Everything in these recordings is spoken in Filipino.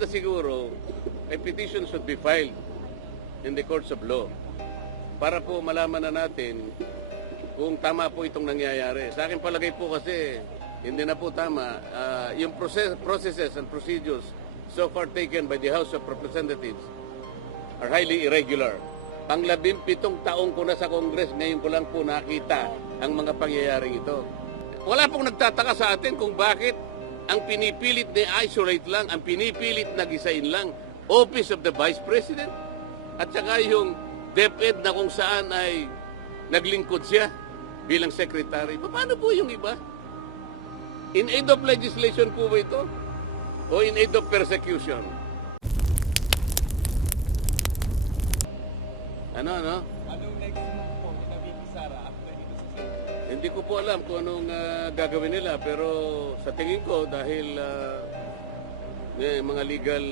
maganda siguro, a petition should be filed in the courts of law para po malaman na natin kung tama po itong nangyayari. Sa akin palagay po kasi hindi na po tama. Yung processes and procedures so far taken by the House of Representatives are highly irregular. Pang-17 taong ko na sa Congress, ngayon ko lang po nakita ang mga pangyayaring ito. Wala pong nagtataka sa atin kung bakit ang pinipilit na isolate lang, ang pinipilit na gisain lang, Office of the Vice President. At saka yung DepEd na kung saan ay naglingkod siya bilang secretary. Paano po yung iba? In aid of legislation po ba ito? O in aid of persecution? Ano? Anong next move po ni VP Sara after dito sa Senate? Hindi ko po alam kung anong gagawin nila, pero sa tingin ko dahil mga legal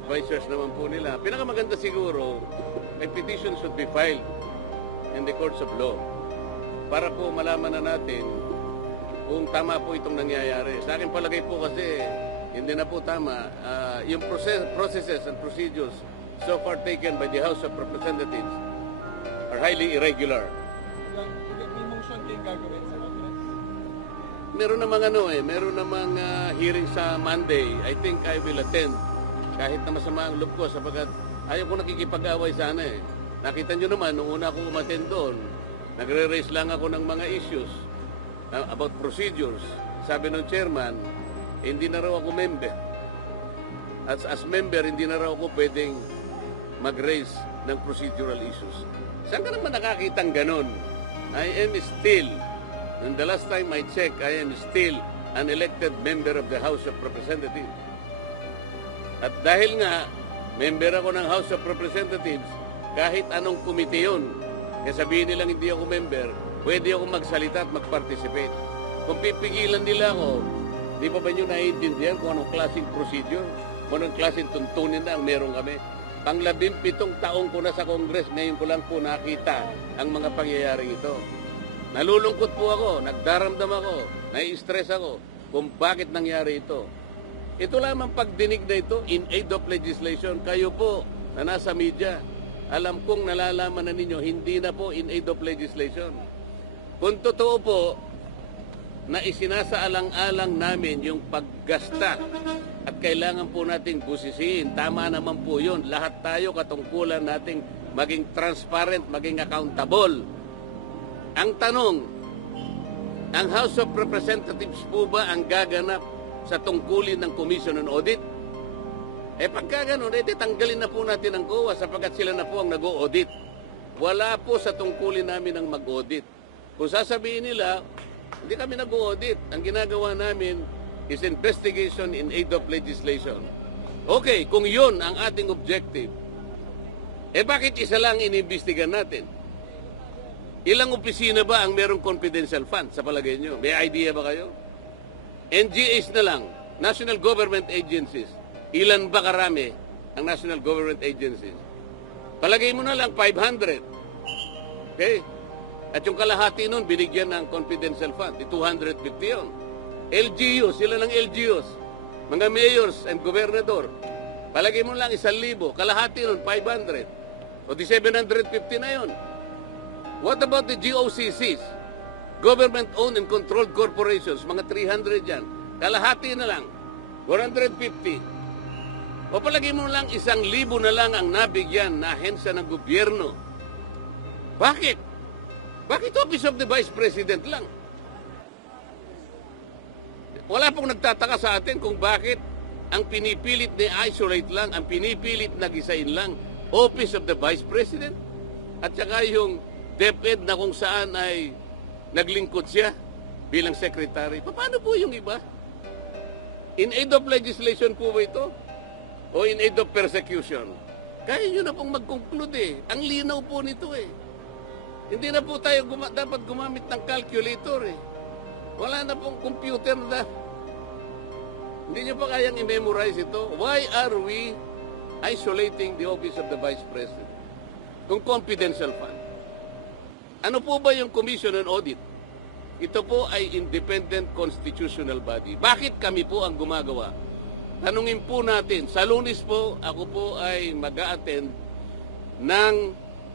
advisors naman po nila, pinakamaganda siguro, a petition should be filed in the courts of law para po malaman na natin kung tama po itong nangyayari. Sa akin palagay po kasi hindi na po tama. Yung processes and procedures so far taken by the House of Representatives are highly irregular. May motion kayong gagawin sa Congress? Meron namang hearing sa Monday. I think I will attend kahit na masama ang loob ko sapagkat ayaw ko nakikipag-away sana eh. Nakita nyo naman, nung una akong umattend doon, nagre-raise lang ako ng mga issues about procedures. Sabi ng chairman, hindi na raw ako member. As member, hindi na raw ako pwedeng mag-raise ng procedural issues. Saan ka naman nakakitang ganon? I am still, and the last time I checked, I am still an elected member of the House of Representatives. At dahil nga, member ako ng House of Representatives, kahit anong komite yun, kaya sabihin nilang hindi ako member, pwede ako magsalita at mag-participate. Kung pipigilan nila ako, di pa ba nyo naiintindihan kung anong klaseng procedure, kung anong klaseng tuntunin na ang meron kami? Pang-17 taong ko na sa Congress, ngayon ko lang po nakita ang mga pangyayaring ito. Nalulungkot po ako, nagdaramdam ako, nai-stress ako kung bakit nangyari ito. Ito lamang pagdinig na ito, in aid of legislation, kayo po na nasa media, alam kong nalalaman na ninyo, hindi na po in aid of legislation. Kung totoo po, na isinasaalang-alang namin yung paggasta at kailangan po nating busisiin. Tama naman po yun. Lahat tayo katungkulan nating maging transparent, maging accountable. Ang tanong, ang House of Representatives po ba ang gaganap sa tungkulin ng Commission on Audit? Pagka ganun, tanggalin na po natin ang COA sapagkat sila na po ang nag-o-audit. Wala po sa tungkulin namin ang mag-audit. Kung sasabihin nila, hindi kami nag-audit. Ang ginagawa namin is investigation in aid of legislation. Okay, kung yun ang ating objective, bakit isa lang inimbestigan natin? Ilang opisina ba ang merong confidential fund sa palagay nyo? May idea ba kayo? NGAs na lang, National Government Agencies. Ilan ba karami ang National Government Agencies? Palagay mo na lang 500. Okay? At yung kalahati nun, binigyan ng confidential fund. 250 yun. LGUs, sila ng LGUs. Mga mayors and gobernador. Palagay mo lang 1,000. Kalahati nun, 500. O di 750 na yun. What about the GOCCs? Government-owned and controlled corporations. Mga 300 yan. Kalahati na lang. 150. O palagay mo lang 1,000 na lang ang nabigyan na ahensya ng gobyerno. Bakit? Bakit Office of the Vice President lang? Wala pong nagtataka sa atin kung bakit ang pinipilit na isolate lang, ang pinipilit na gisain lang, Office of the Vice President. At saka yung DepEd na kung saan ay naglingkod siya bilang secretary. Paano po yung iba? In aid of legislation po ba ito? O in aid of persecution? Kaya nyo na pong mag-conclude eh. Ang linaw po nito eh. Hindi na po tayo dapat gumamit ng calculator eh. Wala na pong computer na. Hindi nyo pa kayang i-memorize ito. Why are we isolating the office of the Vice President? Kung confidential fund. Ano po ba yung Commission on Audit? Ito po ay independent constitutional body. Bakit kami po ang gumagawa tanungin po natin. Sa Lunes po, ako po ay mag-a-attend ng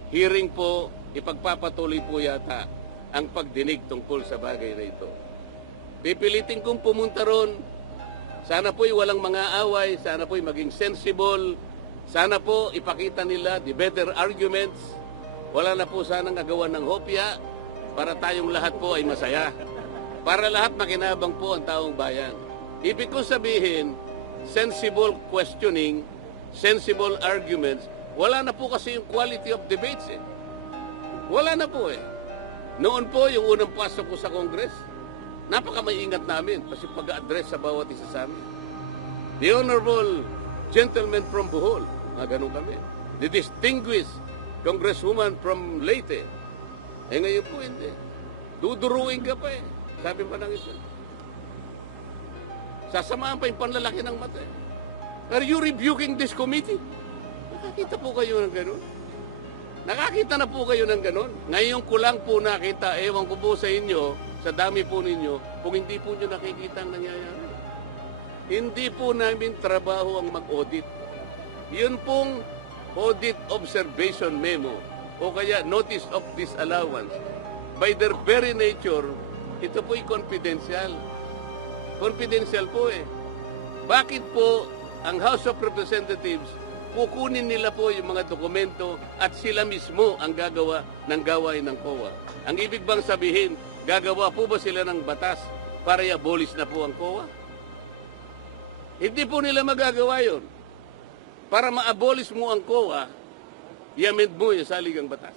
hearing po, ipagpapatuloy po yata ang pagdinig tungkol sa bagay na ito. Pipilitin kong pumunta ron. Sana po'y walang mga away, sana po'y maging sensible, sana po ipakita nila the better arguments. Wala na po sanang agawan ng hopya para tayong lahat po ay masaya. Para lahat makinabang po ang taong bayan. Ibig ko sabihin, sensible questioning, sensible arguments, wala na po kasi yung quality of debates eh. Wala na po eh. Noon po, yung unang pasok ko sa Congress, napaka-maingat namin kasi pag-address sa bawat isa sa amin. The Honorable Gentleman from Bohol, mga ganun kami. The distinguished Congresswoman from Leyte. Eh ngayon po hindi. Duduruin ka pa eh. Sabi pa ng isa. Sasamahan pa yung panlalaki ng mata eh. Are you rebuking this committee? Nakakita po kayo ng ganun? Nakakita na po kayo ng ganun? Ngayon ko lang po nakita, ewan ko po sa inyo, sa dami po ninyo, kung hindi po nyo nakikita ang nangyayari. Hindi po namin trabaho ang mag-audit. Yun pong audit observation memo o kaya notice of disallowance. By their very nature, ito po'y confidential. Confidential po eh. Bakit po ang House of Representatives kukunin nila po yung mga dokumento at sila mismo ang gagawa ng gawain ng COA? Ang ibig bang sabihin, gagawa po ba sila ng batas para i-abolish na po ang COA? Hindi po nila magagawa yon. Para ma-abolish mo ang COA, i-amend mo yung saligang batas.